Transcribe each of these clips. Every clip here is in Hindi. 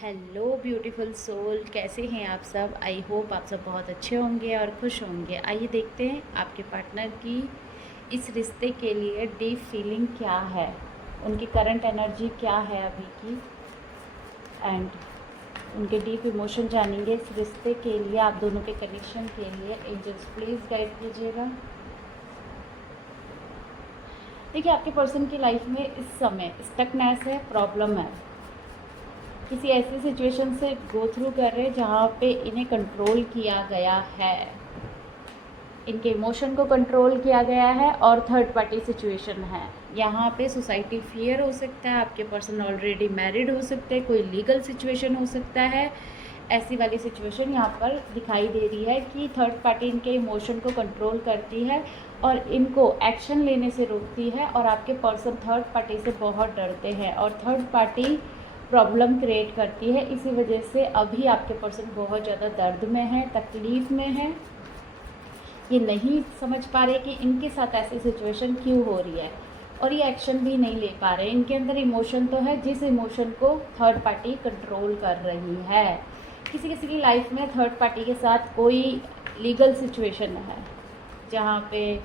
हेलो ब्यूटीफुल सोल, कैसे हैं आप सब। आई होप आप सब बहुत अच्छे होंगे और खुश होंगे। आइए देखते हैं आपके पार्टनर की इस रिश्ते के लिए डीप फीलिंग क्या है, उनकी करंट एनर्जी क्या है अभी की, एंड उनके डीप इमोशन जानेंगे इस रिश्ते के लिए, आप दोनों के कनेक्शन के लिए। एंजल्स प्लीज़ गाइड कीजिएगा। देखिए, आपके पर्सन की लाइफ में इस समय स्टकनेस है, प्रॉब्लम है, किसी ऐसी सिचुएशन से गो थ्रू कर रहे हैं जहाँ पे इन्हें कंट्रोल किया गया है, इनके इमोशन को कंट्रोल किया गया है और थर्ड पार्टी सिचुएशन है। यहाँ पे सोसाइटी फियर हो सकता है, आपके पर्सन ऑलरेडी मैरिड हो सकते हैं, कोई लीगल सिचुएशन हो सकता है। ऐसी वाली सिचुएशन यहाँ पर दिखाई दे रही है कि थर्ड पार्टी इनके इमोशन को कंट्रोल करती है और इनको एक्शन लेने से रोकती है, और आपके पर्सन थर्ड पार्टी से बहुत डरते हैं और थर्ड पार्टी प्रॉब्लम क्रिएट करती है। इसी वजह से अभी आपके पर्सन बहुत ज़्यादा दर्द में है, तकलीफ़ में है। ये नहीं समझ पा रहे कि इनके साथ ऐसी सिचुएशन क्यों हो रही है, और ये एक्शन भी नहीं ले पा रहे। इनके अंदर इमोशन तो है, जिस इमोशन को थर्ड पार्टी कंट्रोल कर रही है। किसी किसी की लाइफ में थर्ड पार्टी के साथ कोई लीगल सिचुएशन है, जहाँ पे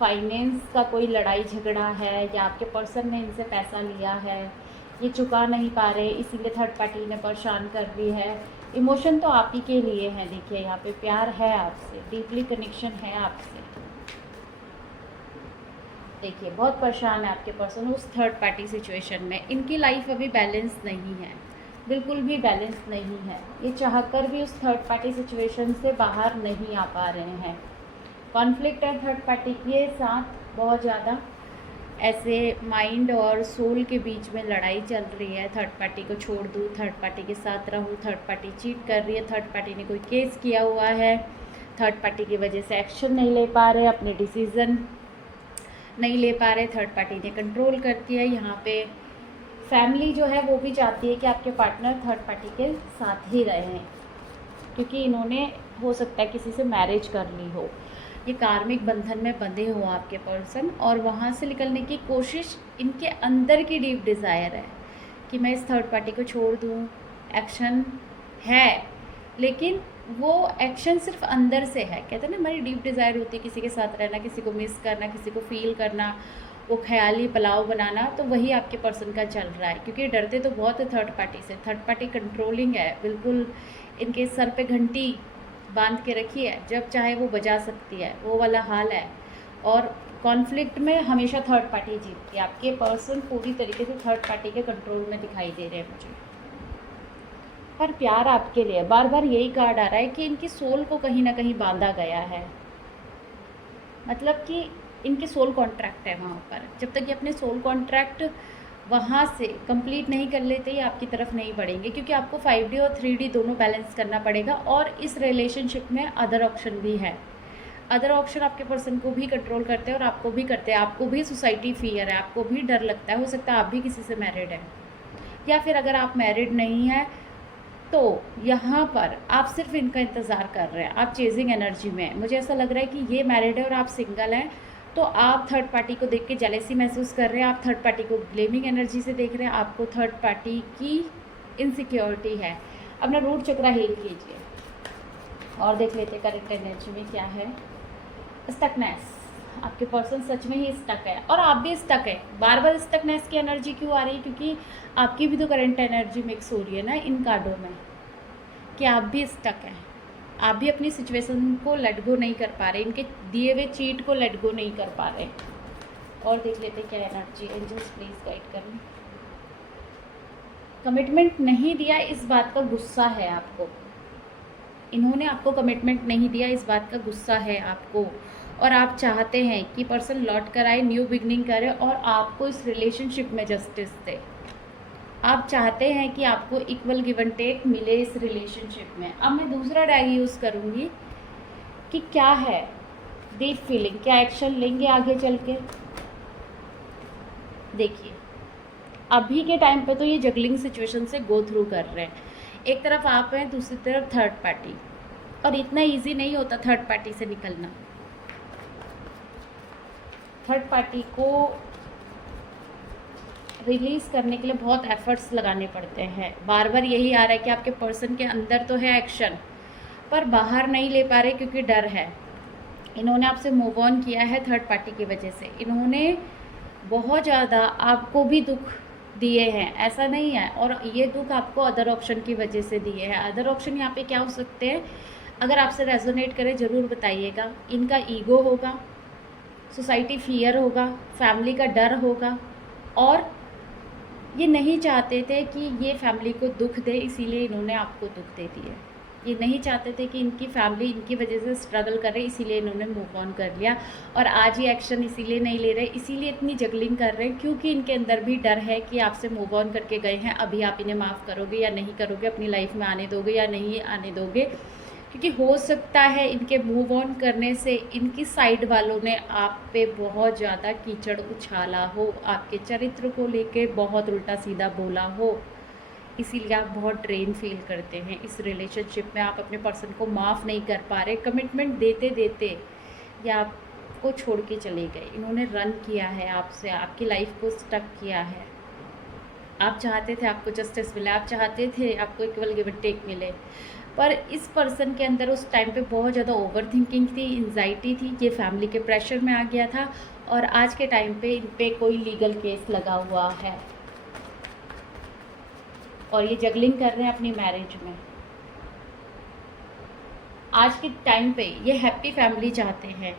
फाइनेंस का कोई लड़ाई झगड़ा है, या आपके पर्सन ने इनसे पैसा लिया है, ये चुका नहीं पा रहे, इसीलिए थर्ड पार्टी ने परेशान कर रही है। इमोशन तो आप ही के लिए हैं। देखिए, यहाँ पे प्यार है आपसे, डीपली कनेक्शन है आपसे। देखिए, बहुत परेशान है आपके पर्सन उस थर्ड पार्टी सिचुएशन में। इनकी लाइफ अभी बैलेंस नहीं है, बिल्कुल भी बैलेंस नहीं है। ये चाहकर भी उस थर्ड पार्टी सिचुएशन से बाहर नहीं आ पा रहे हैं। कॉन्फ्लिक्ट है थर्ड पार्टी के साथ बहुत ज़्यादा, ऐसे माइंड और सोल के बीच में लड़ाई चल रही है। थर्ड पार्टी को छोड़ दूँ, थर्ड पार्टी के साथ रहूँ, थर्ड पार्टी चीट कर रही है, थर्ड पार्टी ने कोई केस किया हुआ है, थर्ड पार्टी की वजह से एक्शन नहीं ले पा रहे, अपने डिसीज़न नहीं ले पा रहे, थर्ड पार्टी ने कंट्रोल करती है। यहाँ पे फैमिली जो है वो भी चाहती है कि आपके पार्टनर थर्ड पार्टी के साथ ही रहें, क्योंकि इन्होंने हो सकता है किसी से मैरिज कर ली हो, ये कार्मिक बंधन में बंधे हो आपके पर्सन, और वहाँ से निकलने की कोशिश इनके अंदर की डीप डिज़ायर है कि मैं इस थर्ड पार्टी को छोड़ दूँ। एक्शन है, लेकिन वो एक्शन सिर्फ अंदर से है। कहते हैं ना, हमारी डीप डिज़ायर होती है किसी के साथ रहना, किसी को मिस करना, किसी को फील करना, वो ख्याली पुलाव बनाना। तो वही आपके पर्सन का चल रहा है, क्योंकि डरते तो बहुत है थर्ड पार्टी से। थर्ड पार्टी कंट्रोलिंग है, बिल्कुल इनके सर पे घंटी बांध के रखी है, जब चाहे वो बजा सकती है, वो वाला हाल है। और कॉन्फ्लिक्ट में हमेशा थर्ड पार्टी जीतती है। आपके पर्सन पूरी तरीके से थर्ड पार्टी के कंट्रोल में दिखाई दे रहे हैं मुझे, पर प्यार आपके लिए। बार बार यही कार्ड आ रहा है कि इनकी सोल को कहीं ना कहीं बांधा गया है, मतलब कि इनके सोल कॉन्ट्रैक्ट है वहाँ पर। जब तक ये अपने सोल कॉन्ट्रैक्ट वहाँ से कंप्लीट नहीं कर लेते, ये आपकी तरफ नहीं बढ़ेंगे, क्योंकि आपको 5D और 3D दोनों बैलेंस करना पड़ेगा। और इस रिलेशनशिप में अदर ऑप्शन भी है। अदर ऑप्शन आपके पर्सन को भी कंट्रोल करते हैं और आपको भी करते हैं। आपको भी सोसाइटी फियर है, आपको भी डर लगता है। हो सकता है आप भी किसी से मैरिड हैं, या फिर अगर आप मैरिड नहीं हैं तो यहाँ पर आप सिर्फ इनका इंतज़ार कर रहे हैं, आप चेजिंग एनर्जी में हैं। मुझे ऐसा लग रहा है कि ये मैरिड है और आप सिंगल हैं, तो आप थर्ड पार्टी को देख के जेलेसी महसूस कर रहे हैं, आप थर्ड पार्टी को ब्लेमिंग एनर्जी से देख रहे हैं, आपको थर्ड पार्टी की इनसिक्योरिटी है। अपना रूट चक्रा हील कीजिए और देख लेते हैं करंट एनर्जी में क्या है। स्टकनेस, आपके पर्सन सच में ही स्टक है और आप भी स्टक है। बार बार स्टकनेस की एनर्जी क्यों आ रही है? क्योंकि आपकी भी तो करंट एनर्जी मिक्स हो रही है ना इन कार्डों में, कि आप भी स्टक हैं, आप भी अपनी सिचुएशन को लेट गो नहीं कर पा रहे, इनके दिए हुए चीट को लेट गो नहीं कर पा रहे। और देख लेते क्या एनर्जी। एंजल्स प्लीज़ गाइड करें। कमिटमेंट नहीं दिया, इस बात का गुस्सा है आपको। इन्होंने आपको कमिटमेंट नहीं दिया, इस बात का गुस्सा है आपको, और आप चाहते हैं कि पर्सन लौट कर आए, न्यू बिगनिंग करे और आपको इस रिलेशनशिप में जस्टिस दे। आप चाहते हैं कि आपको इक्वल गिव एंड टेक मिले इस रिलेशनशिप में। अब मैं दूसरा टैग यूज़ करूँगी कि क्या है डीप फीलिंग, क्या एक्शन लेंगे आगे चल के। देखिए, अभी के टाइम पे तो ये जगलिंग सिचुएशन से गो थ्रू कर रहे हैं। एक तरफ आप हैं, दूसरी तरफ थर्ड पार्टी, और इतना इजी नहीं होता थर्ड पार्टी से निकलना। थर्ड पार्टी को रिलीज़ करने के लिए बहुत एफ़र्ट्स लगाने पड़ते हैं। बार बार यही आ रहा है कि आपके पर्सन के अंदर तो है एक्शन, पर बाहर नहीं ले पा रहे क्योंकि डर है। इन्होंने आपसे मूव ऑन किया है थर्ड पार्टी की वजह से। इन्होंने बहुत ज़्यादा आपको भी दुख दिए हैं, ऐसा नहीं है, और ये दुख आपको अदर ऑप्शन की वजह से दिए हैं। अदर ऑप्शन यहाँ पे क्या हो सकते हैं, अगर आपसे रेजोनेट करे ज़रूर बताइएगा। इनका ईगो होगा, सोसाइटी फियर होगा, फैमिली का डर होगा, और ये नहीं चाहते थे कि ये फैमिली को दुख दे, इसीलिए इन्होंने आपको दुख दे दिया। ये नहीं चाहते थे कि इनकी फैमिली इनकी वजह से स्ट्रगल करे, इसीलिए इन्होंने मूव ऑन कर लिया। और आज ये एक्शन इसीलिए नहीं ले रहे, इसीलिए इतनी जगलिंग कर रहे हैं, क्योंकि इनके अंदर भी डर है कि आपसे मूव ऑन करके गए हैं, अभी आप इन्हें माफ़ करोगे या नहीं करोगे, अपनी लाइफ में आने दोगे या नहीं आने दोगे। क्योंकि हो सकता है इनके मूव ऑन करने से इनकी साइड वालों ने आप पे बहुत ज़्यादा कीचड़ उछाला हो, आपके चरित्र को लेके बहुत उल्टा सीधा बोला हो, इसीलिए आप बहुत ड्रेन फील करते हैं इस रिलेशनशिप में। आप अपने पर्सन को माफ़ नहीं कर पा रहे, कमिटमेंट देते देते या आपको छोड़ के चले गए। इन्होंने रन किया है आपसे, आपकी लाइफ को स्टक किया है। आप चाहते थे आपको जस्टिस मिले, आप चाहते थे आपको इक्वल गिव एंड टेक मिले, पर इस पर्सन के अंदर उस टाइम पे बहुत ज़्यादा ओवर थिंकिंग थी, एंजाइटी थी, ये फैमिली के प्रेशर में आ गया था, और आज के टाइम पे इन पे कोई लीगल केस लगा हुआ है, और ये जगलिंग कर रहे हैं अपनी मैरिज में। आज के टाइम पे ये हैप्पी फैमिली चाहते हैं,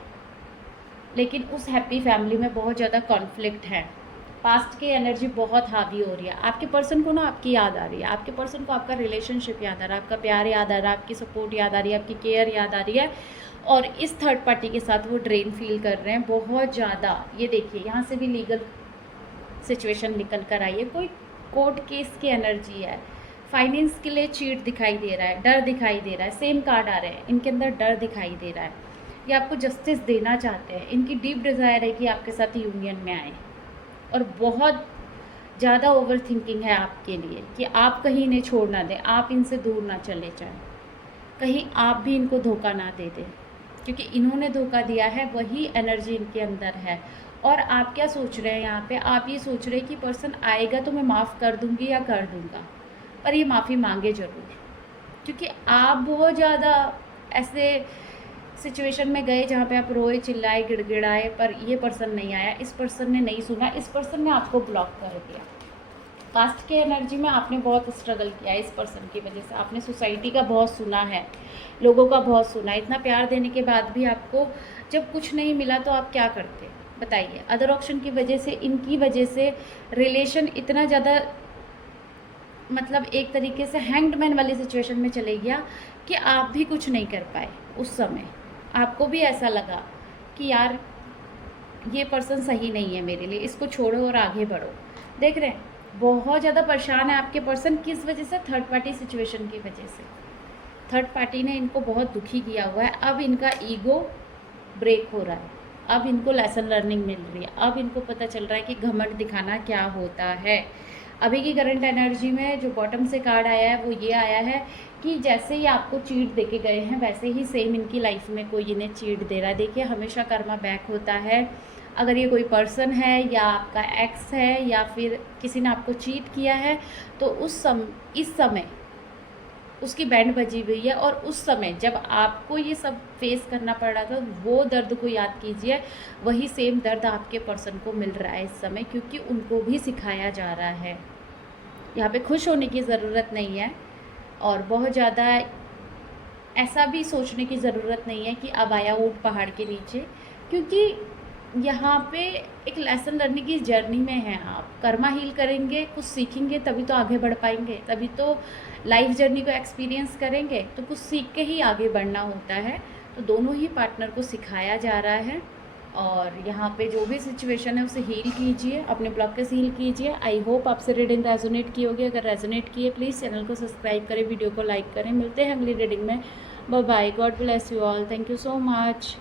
लेकिन उस हैप्पी फैमिली में बहुत ज़्यादा कॉन्फ्लिक्ट है। पास्ट की एनर्जी बहुत हावी हो रही है। आपके पर्सन को ना आपकी याद आ रही है, आपके पर्सन को आपका रिलेशनशिप याद आ रहा है, आपका प्यार याद आ रहा है, आपकी सपोर्ट याद आ रही है, आपकी केयर याद आ रही है, और इस थर्ड पार्टी के साथ वो ड्रेन फील कर रहे हैं बहुत ज़्यादा। ये देखिए, यहाँ से भी लीगल सिचुएशन निकल कर आई है, कोई कोर्ट केस की एनर्जी है, फाइनेंस के लिए चीट दिखाई दे रहा है, डर दिखाई दे रहा है, सेम कार्ड आ रहे हैं, इनके अंदर डर दिखाई दे रहा है। ये आपको जस्टिस देना चाहते हैं, इनकी डीप डिज़ायर है कि आपके साथ यूनियन में आए, और बहुत ज़्यादा ओवर थिंकिंग है आपके लिए कि आप कहीं इन्हें छोड़ ना दें, आप इनसे दूर ना चले जाएं, कहीं आप भी इनको धोखा ना दे दें, क्योंकि इन्होंने धोखा दिया है, वही एनर्जी इनके अंदर है। और आप क्या सोच रहे हैं यहाँ पे, आप ये सोच रहे हैं कि पर्सन आएगा तो मैं माफ़ कर दूँगी या कर दूँगा, पर ये माफ़ी मांगे ज़रूर, क्योंकि आप बहुत ज़्यादा ऐसे सिचुएशन में गए जहाँ पे आप रोए, चिल्लाए, गिड़गिड़ाए, पर ये पर्सन नहीं आया, इस पर्सन ने नहीं सुना, इस पर्सन ने आपको ब्लॉक कर दिया। पास्ट के एनर्जी में आपने बहुत स्ट्रगल किया इस पर्सन की वजह से, आपने सोसाइटी का बहुत सुना है, लोगों का बहुत सुना है, इतना प्यार देने के बाद भी आपको जब कुछ नहीं मिला तो आप क्या करते बताइए। अदर ऑप्शन की वजह से, इनकी वजह से रिलेशन इतना ज़्यादा मतलब एक तरीके से हैंग्डमैन वाली सिचुएशन में चले गया कि आप भी कुछ नहीं कर पाए। उस समय आपको भी ऐसा लगा कि यार ये पर्सन सही नहीं है मेरे लिए, इसको छोड़ो और आगे बढ़ो। देख रहे हैं बहुत ज़्यादा परेशान है आपके पर्सन, किस वजह से, थर्ड पार्टी सिचुएशन की वजह से। थर्ड पार्टी ने इनको बहुत दुखी किया हुआ है। अब इनका ईगो ब्रेक हो रहा है, अब इनको लेसन लर्निंग मिल रही है, अब इनको पता चल रहा है कि घमंड दिखाना क्या होता है। अभी की करंट एनर्जी में जो बॉटम से कार्ड आया है वो ये आया है कि जैसे ही आपको चीट देके गए हैं वैसे ही सेम इनकी लाइफ में कोई इन्हें चीट दे रहा है। देखिए हमेशा कर्मा बैक होता है। अगर ये कोई पर्सन है या आपका एक्स है या फिर किसी ने आपको चीट किया है तो इस समय उसकी बैंड बजी हुई है, और उस समय जब आपको ये सब फेस करना पड़ रहा था वो दर्द को याद कीजिए, वही सेम दर्द आपके पर्सन को मिल रहा है इस समय, क्योंकि उनको भी सिखाया जा रहा है। यहाँ पे खुश होने की ज़रूरत नहीं है, और बहुत ज़्यादा ऐसा भी सोचने की ज़रूरत नहीं है कि अब आया ऊँट पहाड़ के नीचे, क्योंकि यहाँ पे एक लेसन लर्निंग की जर्नी में है। आप कर्मा हील करेंगे, कुछ सीखेंगे, तभी तो आगे बढ़ पाएंगे, तभी तो लाइफ जर्नी को एक्सपीरियंस करेंगे, तो कुछ सीख के ही आगे बढ़ना होता है। तो दोनों ही पार्टनर को सिखाया जा रहा है, और यहाँ पे जो भी सिचुएशन है उसे हील कीजिए, अपने ब्लॉक से हील कीजिए। आई होप आपसे रीडिंग रेजोनेट की होगी। अगर रेजोनेट की है प्लीज़ चैनल को सब्सक्राइब करें, वीडियो को लाइक करें। मिलते हैं अगली रीडिंग में। Bye bye, god bless you all, thank you so much.